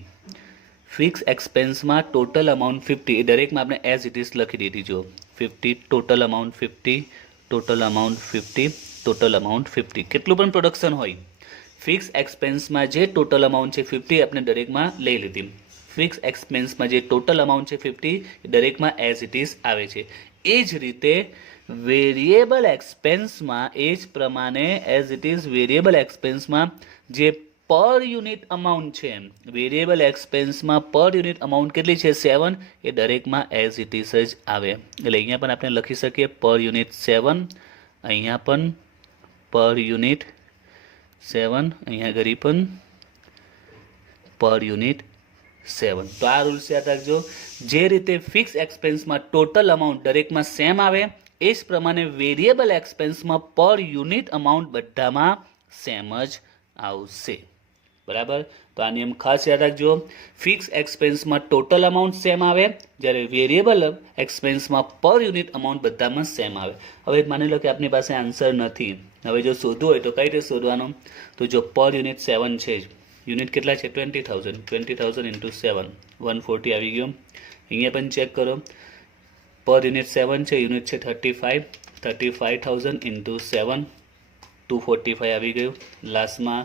ફિક્સ એક્સપેન્સમાં ટોટલ અમાઉન્ટ 50, એ દરેકમાં આપણે એઝ ઇટ ઇઝ લખી દીધી. જો 50, total amount 50, total amount 50, total amount 50. કેટલું પણ પ્રોડક્શન હોય, ફિક્સ એક્સપેન્સમાં જે ટોટલ અમાઉન્ટ છે 50 આપણે દરેકમાં લઈ લીધી. ફિક્સ એક્સપેન્સમાં જે ટોટલ અમાઉન્ટ છે 50 એ દરેકમાં એઝ ઇટ ઇઝ આવે છે. એ જ રીતે વેરિયેબલ એક્સપેન્સમાં એ જ પ્રમાણે એઝ ઇટ ઇઝ વેરિયેબલ એક્સપેન્સમાં જે પર યુનિટ અમાઉન્ટ છે, વેરિયેબલ એક્સપેન્સમાં પર યુનિટ અમાઉન્ટ કેટલી છે 7, એ દરેકમાં એઝ ઇટ ઇઝ જ આવે. એટલે અહીંયા પણ આપણે લખી શકીએ પર યુનિટ 7, અહીંયા પણ પર યુનિટ 7, અહીંયા ઘડી પણ પર યુનિટ 7. તો આ રૂલ્સ યાદ રાખજો. જે રીતે ફિક્સ એક્સપેન્સમાં ટોટલ અમાઉન્ટ દરેકમાં સેમ આવે, એ જ પ્રમાણે વેરિયેબલ એક્સપેન્સમાં પર યુનિટ અમાઉન્ટ બધામાં સેમ જ આવશે, બરાબર. તો આ નિયમ ખાસ યાદ રાખજો. ફિક્સ એક્સપેન્સમાં ટોટલ અમાઉન્ટ સેમ આવે, જ્યારે વેરિયેબલ એક્સપેન્સમાં પર યુનિટ અમાઉન્ટ બધામાં સેમ આવે. હવે માની લો કે આપની પાસે આન્સર નથી, હવે જો શોધવું હોય તો કઈ રીતે શોધવાનું, તો જો પર યુનિટ 7 છે જ, યુનિટ કેટલા છે 20,000, 20,000 × 7 140 આવી ગયો. અહીંયા પણ ચેક કરો, પર યુનિટ 7 છે, યુનિટ છે 35, 35,000 × 7 245 આવી ગયું. લાસ્ટમાં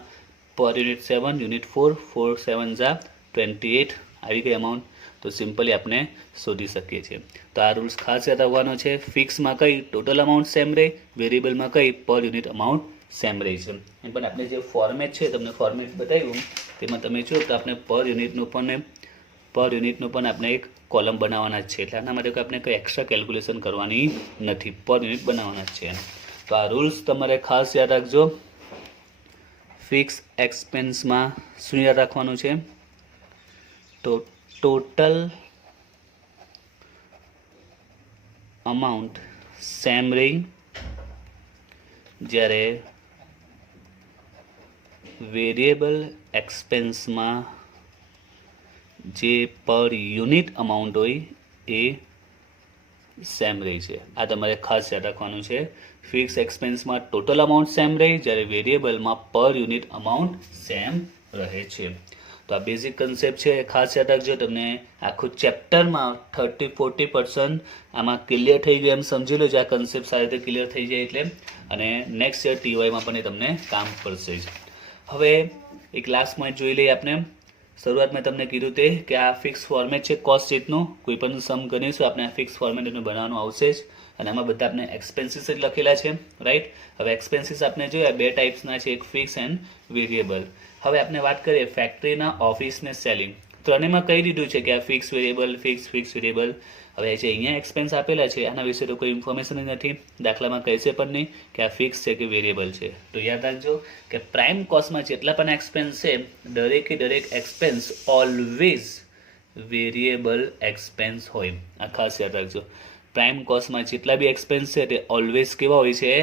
પર યુનિટ 7, યુનિટ 4, 4 7 જા 28 આવી ગઈ અમાઉન્ટ. તો સિમ્પલી આપણે શોધી શકીએ છીએ. તો આ રૂલ્સ ખાસ યાદ આવવાનો છે. ફિક્સમાં કઈ ટોટલ અમાઉન્ટ સેમ રહે, વેરિયેબલમાં કઈ પર યુનિટ અમાઉન્ટ સેમ રહે છે. એમ પણ આપણે જે ફોર્મેટ છે તમને ફોર્મેટ બતાવ્યું તેમાં તમે જો તો આપણે પર યુનિટનું પણ આપણે એક કોલમ બનાવવાના જ છે. એટલે આના માટે આપણે કંઈ એક્સ્ટ્રા કેલ્ક્યુલેશન કરવાની નથી, પર યુનિટ બનાવવાના જ છે. તો આ રૂલ્સ તમારે ખાસ યાદ રાખજો. ફિક્સ એક્સપેન્સમાં શું યાદ રાખવાનું છે? તો ટોટલ અમાઉન્ટ સેમ રહી, જ્યારે વેરિયેબલ એક્સપેન્સમાં જે પર યુનિટ અમાઉન્ટ હોય એ સેમ રહી છે. આ તમારે ખાસ યાદ રાખવાનું છે. ફિક્સ એક્સપેન્સમાં ટોટલ અમાઉન્ટ સેમ રહે, જ્યારે વેરિયેબલમાં પર યુનિટ અમાઉન્ટ સેમ રહે છે. તો આ બેઝિક કન્સેપ્ટ છે, ખાસ યાદ રાખજો. તમને આખું ચેપ્ટરમાં 30-40% આમાં ક્લિયર થઈ ગયું એમ સમજી લો. આ કન્સેપ્ટ સારી રીતે ક્લિયર થઈ જાય એટલે, અને નેક્સ્ટ યર ટીવાયમાં પણ એ તમને કામ પડશે જ. હવે એક લાસ્ટ પોઈન્ટ જોઈ લઈએ આપણે. શરૂઆતમાં તમને કીધું તે કે આ ફિક્સ ફોર્મેટ છે કોસ્ટ શીટનું. કોઈ પણ સમ ગણીશું આપણે આ ફિક્સ ફોર્મેટ એનું બનાવવાનું આવશે જ, અને આમાં બધા આપણે એક્સપેન્સીસ જ લખેલા છે, રાઈટ. હવે એક્સપેન્સીસ આપણે જોયા બે ટાઈપ્સના છે, એક ફિક્સ એન્ડ વેરિયેબલ. હવે આપણે વાત કરીએ ફેક્ટરીના, ઓફિસ ને સેલિંગ. ત્રણેયમાં કહી દીધું છે કે આ ફિક્સ વેરિયેબલ, ફિક્સ વેરિયેબલ. હવે જે અહીંયા એક્સપેન્સ આપેલા છે આના વિશે તો કોઈ ઇન્ફોર્મેશન જ નથી. દાખલામાં કહેશે પણ નહીં કે આ ફિક્સ છે કે વેરિયેબલ છે. તો યાદ રાખજો કે પ્રાઇમ કોસ્ટમાં જેટલા પણ એક્સપેન્સ છે દરેકે દરેક એક્સપેન્સ ઓલવેઝ વેરિયેબલ એક્સપેન્સ હોય. આ ખાસ યાદ રાખજો. પ્રાઇમ કોસ્ટમાં જેટલા બી એક્સપેન્સ છે તે ઓલવેઝ કેવા હોય છે?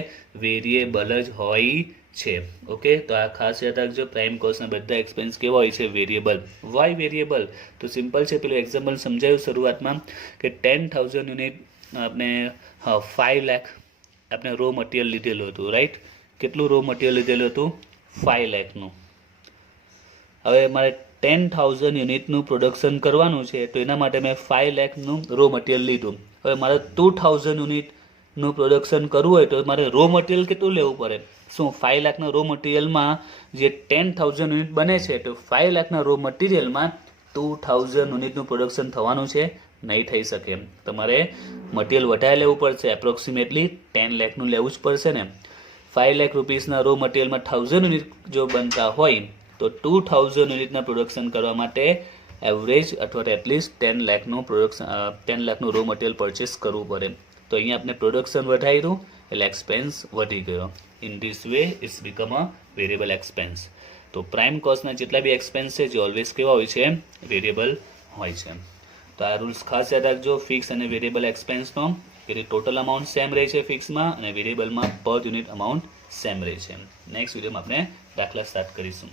વેરિયેબલ જ હોય છે. ઓકે, તો આ ખાસ યાદ રાખજો. પ્રાઇમ કોસ્ટના બધા એક્સપેન્સ કેવા હોય છે? વેરિયેબલ. Why variable? તો સિમ્પલ છે. પેલું એક્ઝામ્પલ સમજાયું શરૂઆતમાં કે 10,000 યુનિટ આપણે 5 લાખ આપણે રો મટીરિયલ લીધેલું હતું, રાઈટ. કેટલું રો મટીરિયલ લીધેલું હતું? 5 લાખનું. હવે મારે 10,000 યુનિટનું પ્રોડક્શન કરવાનું છે, તો એના માટે મેં 5 લાખનું રો મટીરિયલ લીધું. હવે મારે 2,000 યુનિટનું પ્રોડક્શન કરવું હોય તો મારે રો મટીરિયલ કેટલું લેવું પડે? શું 5 લાખના રો મટીરિયલમાં જે 10,000 યુનિટ બને છે, તો 5 લાખના રો મટીરિયલમાં 2,000 યુનિટનું પ્રોડક્શન થવાનું છે? નહીં થઈ શકે. તમારે મટીરિયલ વધારે લેવું પડશે, એપ્રોક્સિમેટલી 10 લાખનું લેવું જ પડશે ને. 5 લાખ રૂપીસના રો મટીરિયલમાં 1,000 યુનિટ જો બનતા હોય તો 2,000 યુનિટના પ્રોડક્શન કરવા માટે એવરેજ અથવા એટલીસ્ટ 10 લાખનું રો મટીરિયલ પરચેસ કરવું પડે. તો અહીંયા આપણે પ્રોડક્શન વધાર્યું એટલે એક્સપેન્સ વધી ગયો. In this way it's become a variable expense. તો પ્રાઇમ કોસ્ટના જેટલા બી એક્સપેન્સ છે જે ઓલવેઝ કેવા હોય છે? વેરિયેબલ હોય છે. તો આ રૂલ્સ ખાસ યાદ રાખજો ફિક્સ અને વેરિયેબલ એક્સપેન્સનો, કે ટોટલ અમાઉન્ટ સેમ રહે છે ફિક્સમાં, અને વેરિયેબલમાં પર યુનિટ અમાઉન્ટ સેમ રહે છે. નેક્સ્ટ વિડીયોમાં આપણે દાખલા સ્ટાર્ટ કરીશું.